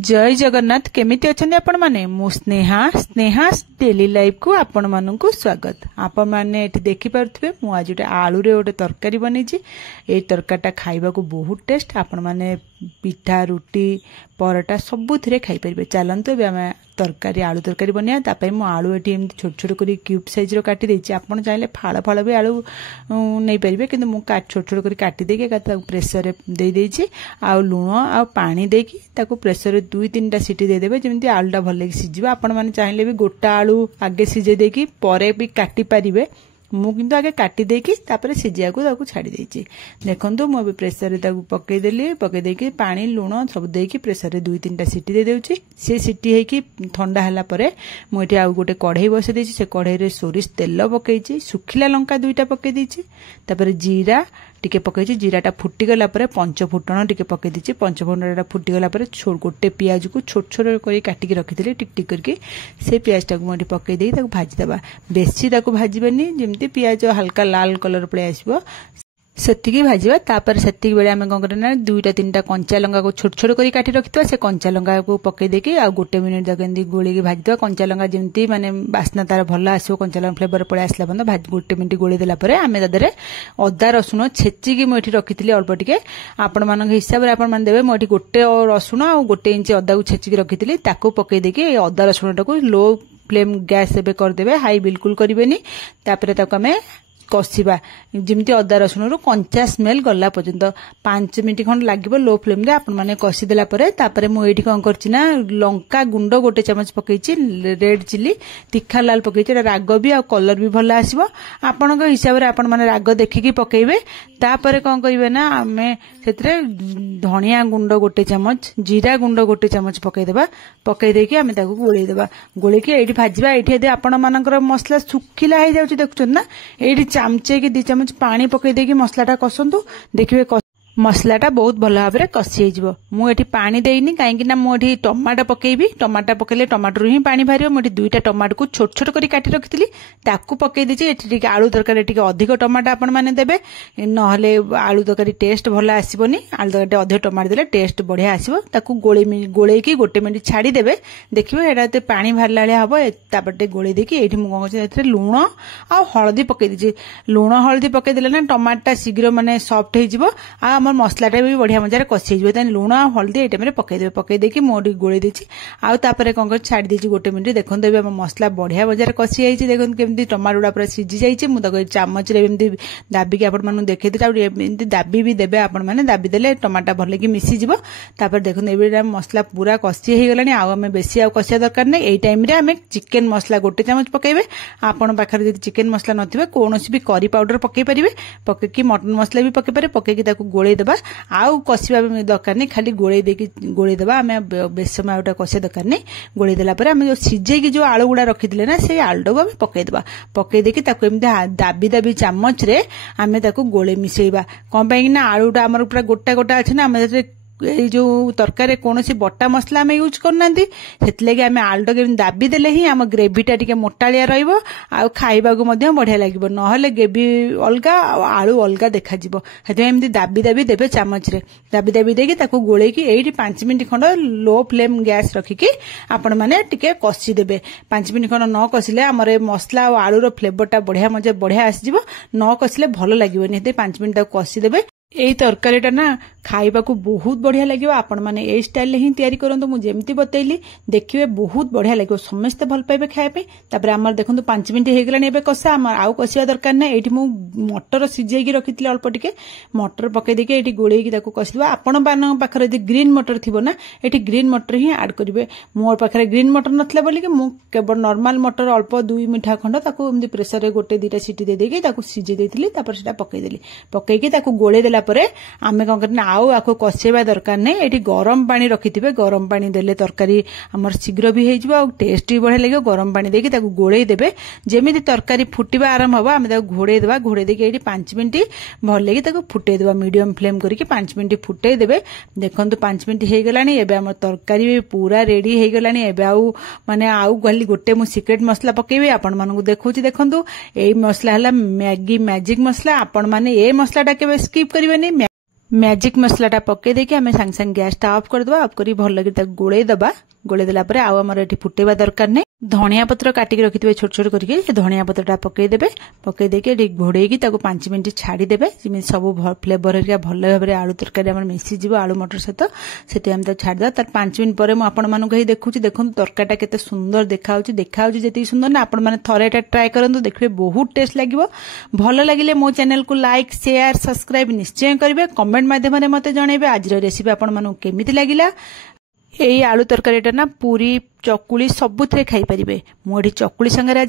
जय जगन्नाथ केमिति अछन्ति आपण माने मु स्नेहा स्नेहा डेली लाइफ को आपण माननकु स्वागत। आपण माने एठी देखि परथबे मु आज गोटे आलू रे गोटे तरकारी बनेछि। ए तरकारीटा खाइबा को बहुत टेस्ट। आपण माने पिठा रुटी परोटा सबुथिरे खाइ परिबे। चलंतु बे हम तरकारी आलू तरकारी बनिया तापय मु आलू एठी एमति छोट छोट करी क्यूब साइज रो काटि देछि। आपण चाहिले फाळ फाळ बे आलू नै परिबे किंतु मु छोट छोट करी काटि देके ताकू प्रेशर रे दे देछि। आ लूण आ पानी देकी ताकू प्रेशर रे 2-3टा सीटी दे देबे जेमति आलूटा भले सिजिबो। आपण माने चाहिले भी गोटा आलू आगे सिजे देकी परे भी काटि परिबे। मु किंतु आगे काटि देकी तापर सिजिया को ताकू छाडी देछि। देखंतु मु अबे प्रेशर रे ताकू पकै देली। पकै देकी पानी लूण सब देकी प्रेशर रे 2-3टा सीटी दे देउछि। से सीटी हेकी ठंडा हला परे मु एठी आ गोटे कढ़ाई बसे देछि। से कढ़ाई रे सोरिष तेल पकैछि। सुखिला लंका 2टा पकै देछि। तापर जीरा टिके पकैछि। जीराटा फुटी गला परे पंच फुटण टिके पकै दिछि। पंच फुटणटा फुटी गला परे गोटे पियाज को छोट छोट करी काटि के रखिथिले टिक टिक करके से पियाजटा को मोटी पकै देई ताकू भाजी दबा। बेसी ताकू भाजीबेनी जेमति पियाज हल्का लाल कलर पळे आसीबो सेतिकी भाजीबा। तापर सेतिकी बेले आमे कोन करना 2-3टा कंचा लंका को छोट छोट करी काटि रखितबा। से कंचा लंका को पकै देकी आ गोटे मिनिट तक एंदी गोली के भाजी दबा। कंचा लंका जेमति माने बास्ना तार भल्ला आसीबो कंचा लंका फ्लेवर पळे आसला बंद भाजी गोटे मिनिट गोली देला परे आमे दादरे अदा रसुण छेची की मोठी रखितली अल्प टिके आपण मानक हिसाब रे आपण मान देबे। मोठी गोटे रसुण आ गोटे इंच अदा को छेची की रखितली ताको पकै देकी ए अदा रसुणटा को लो फ्लेम गैस एबे कर देबे। हाई बिल्कुल करिवेनी। तापर ताको आमे कषिबा जेमती अदा रसुण रो कंचा स्मेल गला पर्यंत 5 मिनिट खंड लागिबो लो फ्लेम रे। आपण माने कषि देला परे तापरे मु एठी कोन करछि ना लंका गुंड गोटे चमच पकैछि। रेड चिली तीखा लाल पकैछि। राग भी आ कलर भी भला आसीबो। आपनक हिसाब रे आपण माने राग देखिकी पकैबे। तापरे कोन करिवे ना आमे सेतरे धनिया गुंड गोटे चमच जीरा गुंड गोटे चमच पकै देबा। पकै देकी आमे ताको गोळै देबा। गोळै के एठी भाजीबा। एठी यदि आपण मानकर मसला सुखिला हे जाउछि देखछन ना एठी चामचे कि 2 चमच पानी पकै देकी मसलाटा कसंतु देखिबे मसलाटा बहुत भल भाव में कषि हो। मुझे पानी देनी कहीं मुझे टमाटो पकेबी। टमाटो पकेले टमाटो ही पानी बाहर। मुझे 2टा टमाटो को छोट छोट करी काटी रखी ताकू पकई देछि। आलू तरकारी टिके अधिक टमाटो आपण माने देबे नहले आलू तरकारी टेस्ट भल आसीबोनी। आलू तरकारी अधिक टमाटो देले टेस्ट बढ़िया आसीबो। ताकू गोळै की गोटे मिनिट छाड़ी देबे। देखिबे एटा ते पानी बाहरला बेले हबो। तापटे गोळै देकी एठी मु कोन करछि लूण आ हळदी पकई देछि। लूण हळदी पकई देले ना टमाटो शीघ्र माने सॉफ्ट हे जिवो। आ मसलाटा भी बढ़िया मजार कषि हो। लूण हल्दी ये टाइम पकईदे। पकई देकी मोटी गोळै देछि। आउ तापरे कोन कर छाड़ी देछि गोटे मिनिट। देखन देबे मसला बढ़िया मजार कषि आइछि। देखन केमती टमाटोडा पूरा सिझी जाइछि। मु ताको चामच रे एमती दाबी के आपण मानु देखै दे। एमती दाबी भी देबे आपण माने दाबी देले टमाटा भले की मिसी जिवो। तापर देखन एबे मसला पूरा कषि हे गलानी। आउ हमें बेसी आउ कषिया दरकार नै। एई टाइम रे हमें चिकन मसला गोटे चमच पकईबे। आपण पाखर जदि चिकन मसला नथिबे कोनोसी भी करी पाउडर पकई परिबे। पकई की मटन मसला भी पकई पारे। पकई की ताको गोळै देबा। आउ कषिबा दरकार नहीं खाली गोळै देकी गोळै देबा। आमे बेस समय आउटा कषिया दरकार नहीं। गोळै देला परे आमे जो सिझे की जो आलू गुडा रखिथिले ना से आलू को पकई देबा। पकई देकी ताको एमते दाबी दाबी चामच रे आमे ताको गोळै मिसेइबा। कोन पई ना आलूटा हमर पूरा गोटा गोटा अछि ना आमे जो तरकारी कौन सी बटा मसला आम यूज करना से आम आलूटा के दाबी देले ही आम ग्रेवीटा टिके मोटालिया रहिबो। आ खाइबा को मध्य बढ़िया लागिबो। नहले ग्रेवी अलगा आलू अलगा देखा जिवो। हेते एमती दाबी दाबी देबे चामच रे। दाबी दाबी देकी ताको गोळै की एठी 5 मिनिट खंड लो फ्लेम गैस रखिकी आपण माने टिके कषि देबे। 5 मिनिट खंड न कषिले हमरे मसला और आलू रो फ्लेवरटा बढ़िया मजे बढ़िया आसी जिवो। न कषिले भलो लागिबोनी। हेते 5 मिनिट ताको कषि देबे। एई तरकारीटा ना खाइबा को बहुत बढ़िया लगे। आपण माने ए स्टाइल ही तैयारी करंतु। मु जेमती बतैली देखिबे बहुत बढ़िया लगे। समस्त भल पाइबे खाइबा पे। तापर हमर देखंतु 5 मिनिट हे गलानी। एबे कसा हमर आउ कसिया दरकार नै। एठी मु मटर सिझाई की रखितले अल्प टिके मटर पकै देके एठी गोळै की ताको कसिबा। आपण बान पाखरे यदि ग्रीन मटर थिबो ना एठी ग्रीन मटर ही ऐड करिवे। मोर पाखरे ग्रीन मटर नथले बोली कि मु केवल नॉर्मल मटर अल्प 2 मिठा खंड ताको एमदी प्रेशर रे गोटे 2टा सीटी दे देके ताको सिझे देथिली। तापर सेटा पकै देली। पकै की ताको गोळै देला परे आमे कोन करना आउ आको कषेबा दरकार नै। एठी गरम पानी रखिथिबे। गरम पानी देले तरकारी हमर शीघ्र भी हेजिबो। आ टेस्ट भी बढ़िया लागियो। गरम पानी देके ताको गोळै देबे। जेमिति तरकारी फुटिबा आरंभ हबो आमे ताको घोड़ै देबा। घोड़ै देके एठी 5 मिनिट भल लेके ताको फुटै देबा। मीडियम फ्लेम करके 5 मिनिट फुटै देबे। देखंतु 5 मिनिट हे गलानी। एबे हमर तरकारी भी पूरा रेडी हे गलानी। एबे आउ माने आउ खाली गोटे मु सीक्रेट मसला पकेबे आपण मानकु देखौची। देखंतु एई मसला हला मैगी मैजिक मसला। आपण माने ए मसलाटा केबे स्किप करिवेनी। मैजिक मसलाटा पकई देकी आम सांगे सांगे गैसटा ऑफ करदे ऑफ कर भल लगे गोले दबा गोले देला परे आउ हमर एठी फुटेबा दरकार नै धनिया पत्र काटिक रखिथिबे छोट छोट करके धनिया पत्रटा पकई देबे पकई देके ठीक घोड़ेकी ताको 5 मिनिट छाड़ी देबे जिमि सब फ्लेवर हेरिका भल भाबरे आलू तरकारी हमर मिसी जिवो आलू मटर सहित सेते हम त छाड़ दा तार 5 मिनिट परे म आपण मानु कहि देखुची देखन तरकारीटा केते सुंदर देखाउची जेति सुंदर ना आपण माने थरे एटा ट्राई करंतु देखबे बहुत टेस्ट लागिवो भल लागिले मो चैनल को लाइक शेयर सब्सक्राइब निश्चय करिवे कमेंट माध्यम रे मते जणैबे आज रेसिपी आपण मानु केमिति लागिला एई आलू तरकारीटा ना पूरी चकुली सबुथरे खाई परिबे मोडी चकुली संगे आज